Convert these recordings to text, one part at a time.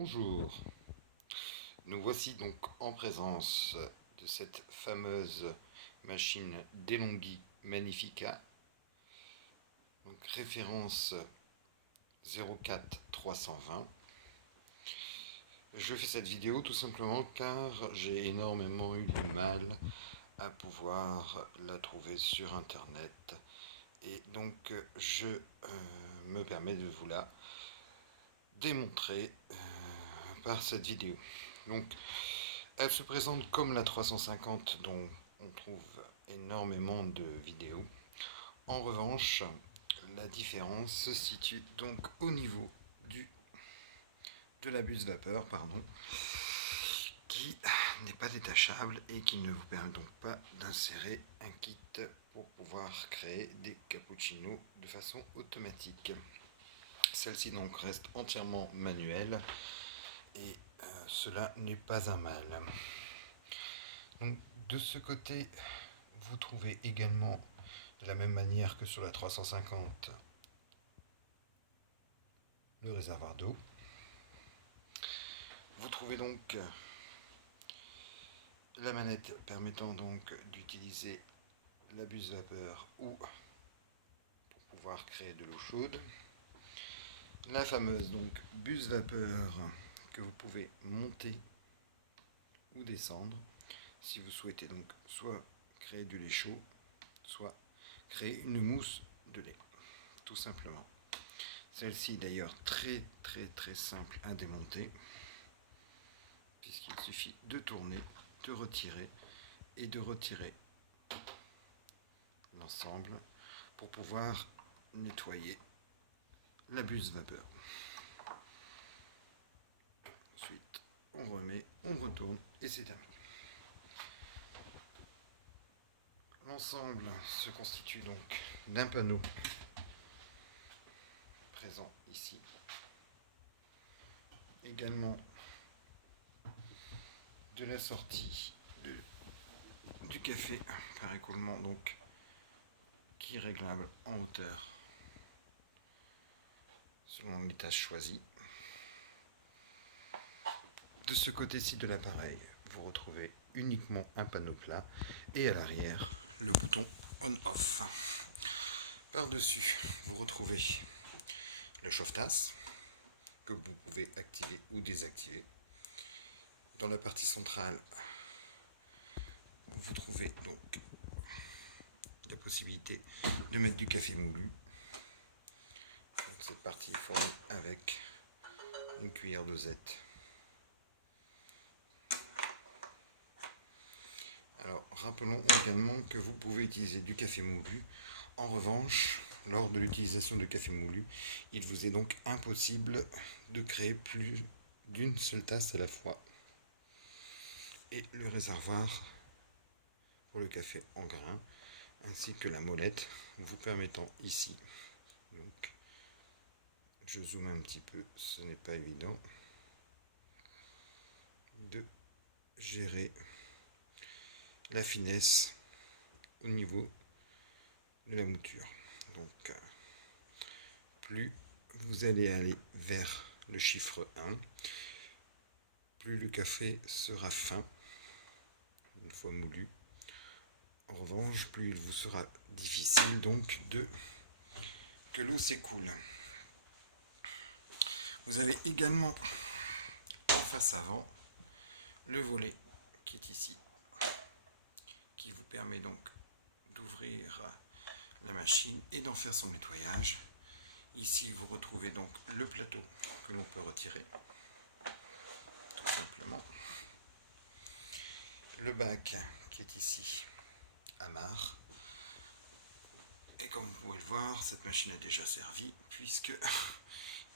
Bonjour, nous voici donc en présence de cette fameuse machine DeLonghi Magnifica, donc référence 04320. Je fais cette vidéo tout simplement car j'ai énormément eu de mal à pouvoir la trouver sur internet et donc je me permets de vous la démontrer par cette vidéo. Donc elle se présente comme la 350 dont on trouve énormément de vidéos. En revanche, la différence se situe donc au niveau de la buse vapeur, qui n'est pas détachable et qui ne vous permet donc pas d'insérer un kit pour pouvoir créer des cappuccinos de façon automatique. Celle-ci donc reste entièrement manuelle et cela n'est pas un mal. Donc de ce côté, vous trouvez également, de la même manière que sur la 350, le réservoir d'eau. Vous trouvez donc la manette permettant donc d'utiliser la buse vapeur ou pour pouvoir créer de l'eau chaude. La fameuse donc buse vapeur que vous pouvez monter ou descendre si vous souhaitez donc soit créer du lait chaud, soit créer une mousse de lait, tout simplement. Celle-ci d'ailleurs très simple à démonter, puisqu'il suffit de tourner, de retirer et de retirer l'ensemble pour pouvoir nettoyer la buse vapeur. Ensuite, on remet, on retourne et c'est terminé. L'ensemble se constitue donc d'un panneau présent ici, également de la sortie du café par écoulement, donc qui est réglable en hauteur selon les tâches choisies. De ce côté-ci de l'appareil, vous retrouvez uniquement un panneau plat et à l'arrière le bouton on-off. Par-dessus, vous retrouvez le chauffe-tasse que vous pouvez activer ou désactiver. Dans la partie centrale, vous trouvez donc la possibilité de mettre du café moulu. Donc cette partie est fournie avec une cuillère dosette. Alors, rappelons également que vous pouvez utiliser du café moulu. En revanche, lors de l'utilisation de café moulu, il vous est donc impossible de créer plus d'une seule tasse à la fois. Et le réservoir pour le café en grains, ainsi que la molette, vous permettant ici, donc je zoome un petit peu, ce n'est pas évident, de gérer la finesse au niveau de la mouture. Donc plus vous allez aller vers le chiffre 1, plus le café sera fin une fois moulu. En revanche, plus il vous sera difficile donc que l'eau s'écoule. Vous avez également en face avant le volet qui est ici, qui vous permet donc d'ouvrir la machine et d'en faire son nettoyage. Ici, vous retrouvez donc le plateau que l'on peut retirer, tout simplement. Le bac qui est ici, amarre. Et comme vous pouvez le voir, cette machine a déjà servi, puisque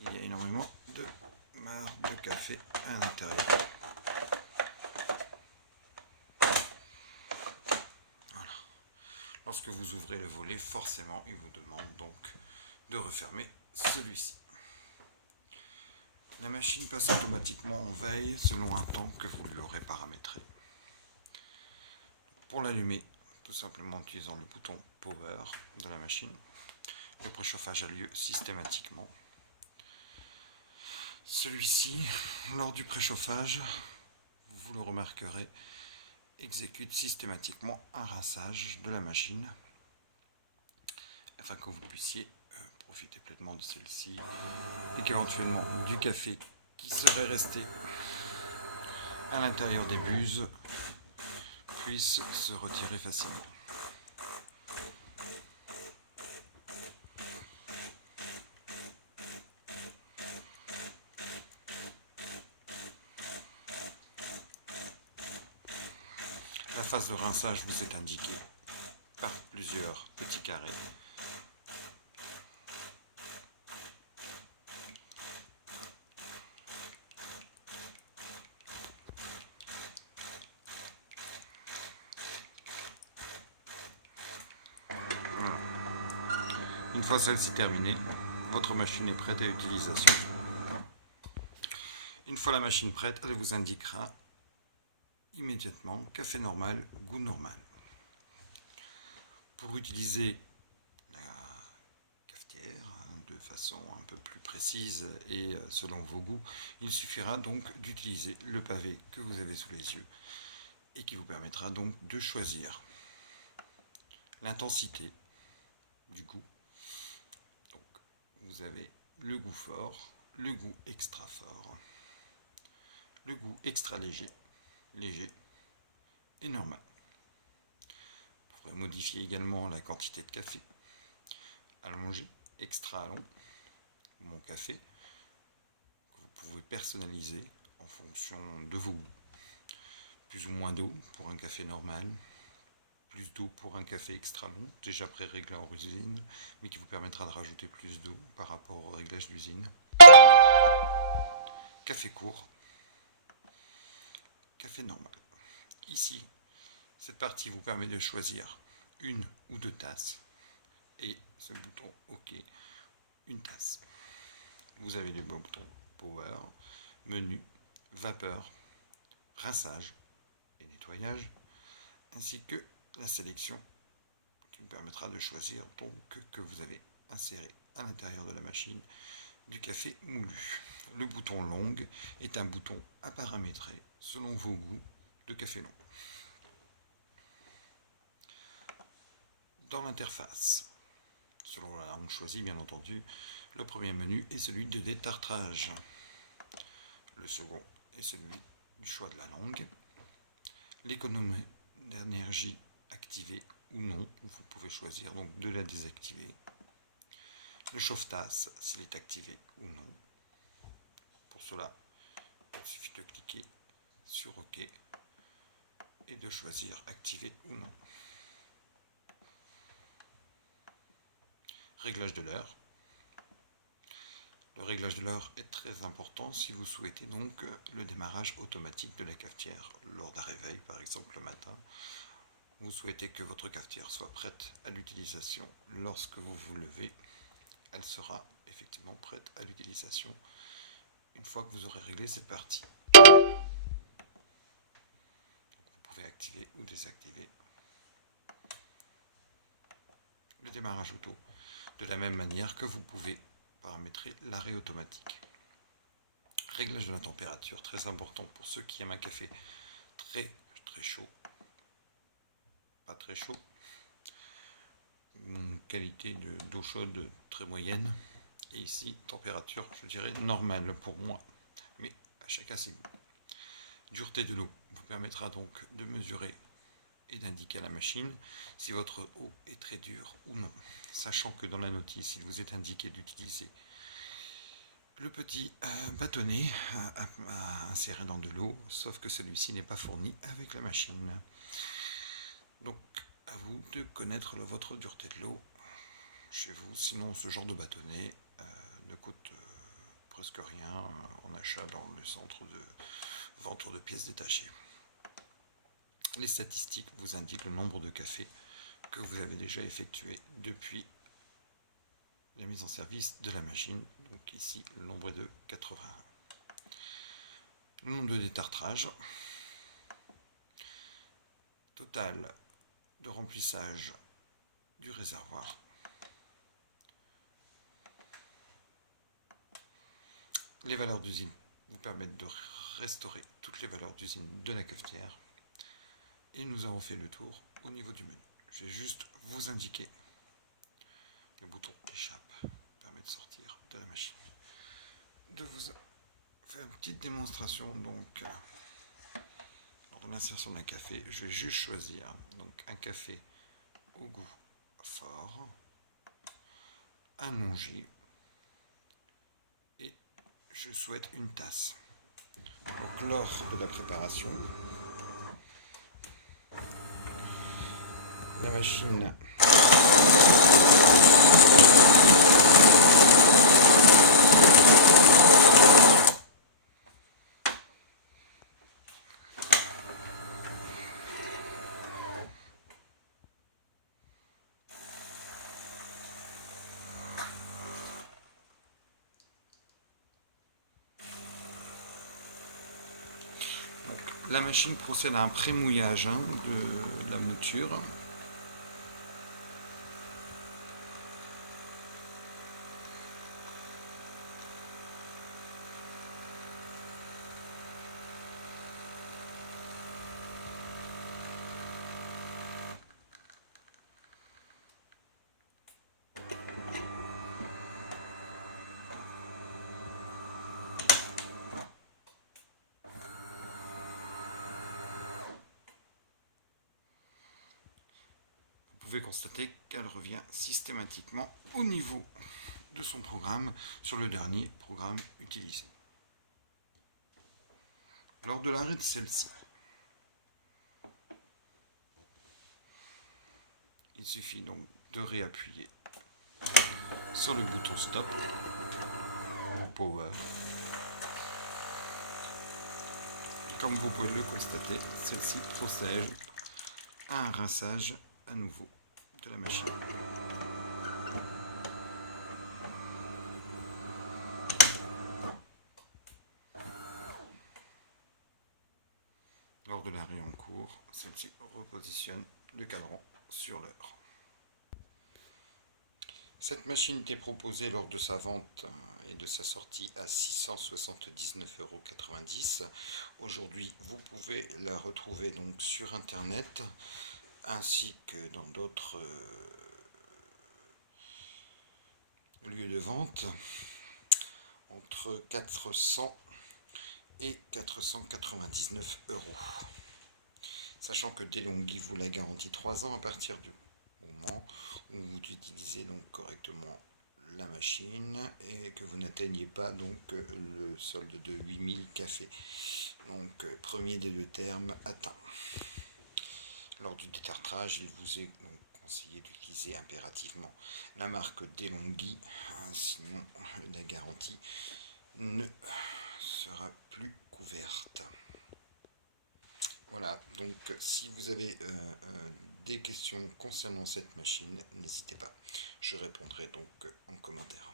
il y a énormément de marc de café à l'intérieur. Voilà. Lorsque vous ouvrez le volet, forcément, il vous demande donc de refermer celui-ci. La machine passe automatiquement en veille selon un temps que vous lui aurez paramétré. Pour l'allumer, tout simplement en utilisant le bouton Power de la machine, le préchauffage a lieu systématiquement. Celui-ci, lors du préchauffage, vous le remarquerez, exécute systématiquement un rinçage de la machine afin que vous puissiez profiter pleinement de celle-ci et qu'éventuellement du café qui serait resté à l'intérieur des buses puisse se retirer facilement. La phase de rinçage vous est indiquée par plusieurs petits carrés. Voilà. Une fois celle-ci terminée, votre machine est prête à utilisation. Une fois la machine prête, elle vous indiquera immédiatement café normal, goût normal. Pour utiliser la cafetière de façon un peu plus précise et selon vos goûts, il suffira donc d'utiliser le pavé que vous avez sous les yeux et qui vous permettra donc de choisir l'intensité du goût. Donc vous avez le goût fort, le goût extra fort, le goût extra léger, léger et normal. Vous pourrez modifier également la quantité de café, allongé, extra long, mon café, que vous pouvez personnaliser en fonction de vos goûts. Plus ou moins d'eau pour un café normal, plus d'eau pour un café extra long, déjà pré-réglé en usine, mais qui vous permettra de rajouter plus d'eau par rapport au réglage d'usine. Café court, café normal. Ici, cette partie vous permet de choisir une ou deux tasses et ce bouton OK, une tasse. Vous avez les boutons Power, Menu, Vapeur, Rinçage et Nettoyage, ainsi que la sélection qui vous permettra de choisir donc que vous avez inséré à l'intérieur de la machine du café moulu. Le bouton Long est un bouton à paramétrer selon vos goûts de café long. Dans l'interface, selon la langue choisie bien entendu, le premier menu est celui de détartrage. Le second est celui du choix de la langue. L'économie d'énergie activée ou non, vous pouvez choisir donc de la désactiver. Le chauffe-tasse s'il est activé ou non. Pour cela, il suffit de cliquer sur OK et de choisir activer ou non. Réglage de l'heure. Le réglage de l'heure est très important si vous souhaitez donc le démarrage automatique de la cafetière lors d'un réveil, par exemple le matin. Vous souhaitez que votre cafetière soit prête à l'utilisation lorsque vous vous levez. Elle sera effectivement prête à l'utilisation une fois que vous aurez réglé cette partie. Vous pouvez activer ou désactiver le démarrage auto de la même manière que vous pouvez paramétrer l'arrêt automatique. Réglage de la température, très important pour ceux qui aiment un café très chaud, pas très chaud, une qualité d'eau chaude très moyenne, et ici température je dirais normale pour moi, mais à chacun ses goûts. Dureté de l'eau vous permettra donc de mesurer et d'indiquer à la machine si votre eau est très dure ou non, sachant que dans la notice il vous est indiqué d'utiliser le petit bâtonnet à insérer dans de l'eau, sauf que celui-ci n'est pas fourni avec la machine. Donc à vous de connaître votre dureté de l'eau chez vous, sinon ce genre de bâtonnet ne coûte presque rien en achat dans le centre de vente de pièces détachées. Les statistiques vous indiquent le nombre de cafés que vous avez déjà effectué depuis la mise en service de la machine. Donc ici, le nombre est de 81. Le nombre de détartrage. Total de remplissage du réservoir. Les valeurs d'usine vous permettent de restaurer toutes les valeurs d'usine de la cafetière. Et nous avons fait le tour au niveau du menu. Je vais juste vous indiquer le bouton échappe, permet de sortir de la machine. De vous faire une petite démonstration donc lors de l'insertion d'un café. Je vais juste choisir donc un café au goût fort, un non-J et je souhaite une tasse. Donc lors de la préparation, la machine procède à un pré-mouillage de la mouture. Vous pouvez constater qu'elle revient systématiquement au niveau de son programme sur le dernier programme utilisé. Lors de l'arrêt de celle-ci, il suffit donc de réappuyer sur le bouton stop, power. Comme vous pouvez le constater, celle-ci procède à un rinçage à nouveau de la machine. Lors de l'arrêt en cours, celle-ci repositionne le cadran sur l'heure. Cette machine était proposée lors de sa vente et de sa sortie à 679,90 €. Aujourd'hui, vous pouvez la retrouver donc sur internet ainsi que dans d'autres lieux de vente entre 400 et 499 €. Sachant que DeLonghi vous la garantit 3 ans à partir du moment où vous utilisez donc correctement la machine et que vous n'atteignez pas donc le solde de 8000 cafés. Donc premier des deux termes atteint. Lors du détartrage, il vous est donc conseillé d'utiliser impérativement la marque DeLonghi, sinon la garantie ne sera plus couverte. Voilà, donc si vous avez des questions concernant cette machine, n'hésitez pas, je répondrai donc en commentaire.